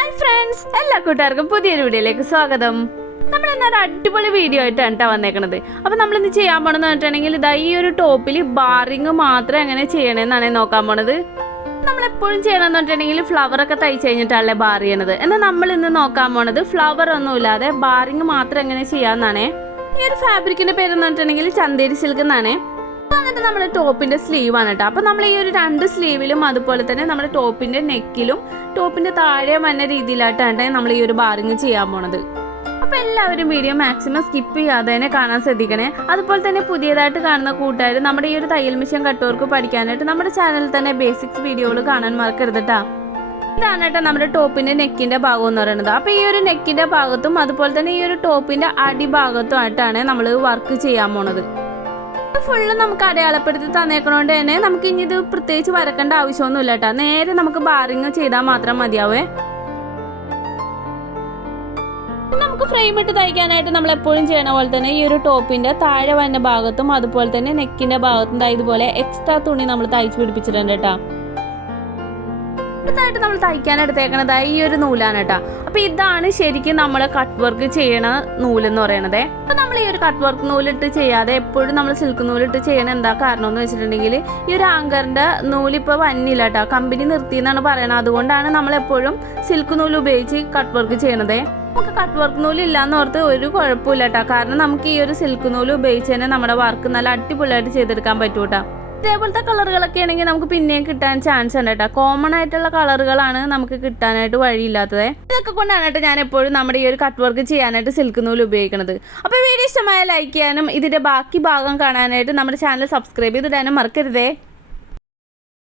Hi friends എല്ലാ കൂട്ടുകാർക്കും പുതിയൊരു വീഡിയോയിലേക്ക് സ്വാഗതം. നമ്മൾ ഇന്നൊരു അടിപൊളി വീഡിയോ ആയിട്ടാണ് കേട്ടോ വന്നേക്കണത്. അപ്പോൾ നമ്മൾ ഇന്ന് ചെയ്യാൻ പോണെന്ന് പറഞ്ഞിട്ടുണ്ടെങ്കിൽ ഇതാ ഈ ഒരു ടോപ്പിൽ ബാറിങ് മാത്രം എങ്ങനെ ചെയ്യണമെന്നാണ് നോക്കാൻ പോണത്. നമ്മൾ എപ്പോഴും ചെയ്യണമെന്ന് പറഞ്ഞിട്ടുണ്ടെങ്കിൽ ഫ്ലവർ ഒക്കെ തയ്ച്ച് കഴിഞ്ഞിട്ടാണല്ലേ ബാർ ചെയ്യണത്. എന്നാൽ നമ്മൾ ഇന്ന് നോക്കാൻ പോണത് ഫ്ലവർ ഒന്നും ഇല്ലാതെ ബാറിങ് മാത്രം എങ്ങനെ ചെയ്യാമെന്നാണേ ഈ ഒരു ഫാബ്രിക്കിന്റെ പേര് എന്ന് പറഞ്ഞിട്ടുണ്ടെങ്കിൽ ചന്തേരി സിൽക്ക് എന്നാണേ. അങ്ങനത്തെ നമ്മുടെ ടോപ്പിന്റെ സ്ലീവ് ആണ് കേട്ടോ അപ്പൊ നമ്മൾ ഈ ഒരു രണ്ട് സ്ലീവിലും അതുപോലെ തന്നെ നമ്മുടെ ടോപ്പിന്റെ നെക്കിലും ടോപ്പിന്റെ താഴെ വന്ന രീതിയിലായിട്ടാണ് നമ്മൾ ഈ ഒരു ബാറിങ് ചെയ്യാൻ പോണത്. അപ്പോൾ എല്ലാവരും വീഡിയോ മാക്സിമം സ്കിപ്പ് ചെയ്യാതെ തന്നെ കാണാൻ ശ്രദ്ധിക്കണേ. അതുപോലെ തന്നെ പുതിയതായിട്ട് കാണുന്ന കൂട്ടുകാർ നമ്മുടെ ഈ ഒരു തയ്യൽ മിഷൻ കട്ടോർക്ക് പഠിക്കാനായിട്ട് നമ്മുടെ ചാനലിൽ തന്നെ ബേസിക്സ് വീഡിയോകൾ കാണാൻ മറക്കരുത് കേട്ടോ ഇതാണ് കേട്ടോ നമ്മുടെ ടോപ്പിന്റെ നെക്കിന്റെ ഭാഗം എന്ന് പറയുന്നത്. അപ്പോൾ ഈ ഒരു നെക്കിന്റെ ഭാഗത്തും അതുപോലെ തന്നെ ഈ ഒരു ടോപ്പിന്റെ അടിഭാഗത്തും ആയിട്ടാണ് നമ്മൾ വർക്ക് ചെയ്യാൻ പോണത്. ഫുള്ള് നമുക്ക് അടയാളപ്പെടുത്തി തന്നേക്കണോണ്ട് തന്നെ നമുക്ക് ഇനി ഇത് പ്രത്യേകിച്ച് വരക്കേണ്ട ആവശ്യമൊന്നുമില്ല കേട്ടോ നേരെ നമുക്ക് ബാറിങ് ചെയ്താൽ മാത്രം മതിയാവേ. നമുക്ക് ഫ്രെയിം ഇട്ട് തയ്ക്കാനായിട്ട് നമ്മൾ എപ്പോഴും ചെയ്യണ പോലെ തന്നെ ഈ ഒരു ടോപ്പിന്റെ താഴെ വന്ന ഭാഗത്തും അതുപോലെ തന്നെ നെക്കിന്റെ ഭാഗത്തും ഇതുപോലെ എക്സ്ട്രാ തുണി നമ്മൾ തയ്ച്ചു പിടിപ്പിച്ചിട്ടുണ്ട് കേട്ടോ അടുത്തായിട്ട് നമ്മൾ തയ്ക്കാൻ എടുത്തേക്കണത് ഈ ഒരു നൂലാണ് കേട്ടോ. അപ്പൊ ഇതാണ് ശരിക്കും നമ്മൾ കട്ട് വർക്ക് ചെയ്യണ എന്ന് പറയണത്. അപ്പൊ നമ്മൾ ഈ ഒരു കട്ട് വർക്ക് നൂലിട്ട് ചെയ്യാതെ എപ്പോഴും നമ്മൾ സിൽക്ക് നൂലിട്ട് ചെയ്യണ എന്താ കാരണം എന്ന് വെച്ചിട്ടുണ്ടെങ്കിൽ ഈ ഒരു ആങ്കറിന്റെ നൂലിപ്പോ വന്നില്ല കേട്ടോ. കമ്പനി നിർത്തി എന്നാണ് പറയണത്. അതുകൊണ്ടാണ് നമ്മൾ എപ്പോഴും സിൽക്ക് നൂൽ ഉപയോഗിച്ച് കട്ട് വർക്ക് ചെയ്യണത്. നമുക്ക് കട്ട് വർക്ക് നൂൽ ഇല്ലാന്ന് ഓർത്ത് ഒരു കുഴപ്പമില്ല കേട്ടോ. കാരണം നമുക്ക് ഈ ഒരു സിൽക്ക് നൂൽ ഉപയോഗിച്ച് തന്നെ നമ്മുടെ വർക്ക് നല്ല അടിപൊളിയായിട്ട് ചെയ്തെടുക്കാൻ പറ്റൂ കേട്ടോ. ഇതേപോലത്തെ കളറുകളൊക്കെ ആണെങ്കിൽ നമുക്ക് പിന്നെയും കിട്ടാൻ ചാൻസ് ഉണ്ട് കേട്ടോ കോമൺ ആയിട്ടുള്ള കളറുകളാണ് നമുക്ക് കിട്ടാനായിട്ട് വഴിയില്ലാത്തത്. ഇതൊക്കെ കൊണ്ടാണ് കേട്ടോ ഞാൻ എപ്പോഴും നമ്മുടെ ഈ ഒരു കട്ട് വർക്ക് ചെയ്യാനായിട്ട് സിൽക്ക് നൂൽ ഉപയോഗിക്കുന്നത്. അപ്പോൾ വീഡിയോ ഇഷ്ടമായ ലൈക്ക് ചെയ്യാനും ഇതിന്റെ ബാക്കി ഭാഗം കാണാനായിട്ട് നമ്മുടെ ചാനൽ സബ്സ്ക്രൈബ് ചെയ്തിടാനും മറക്കരുതേ.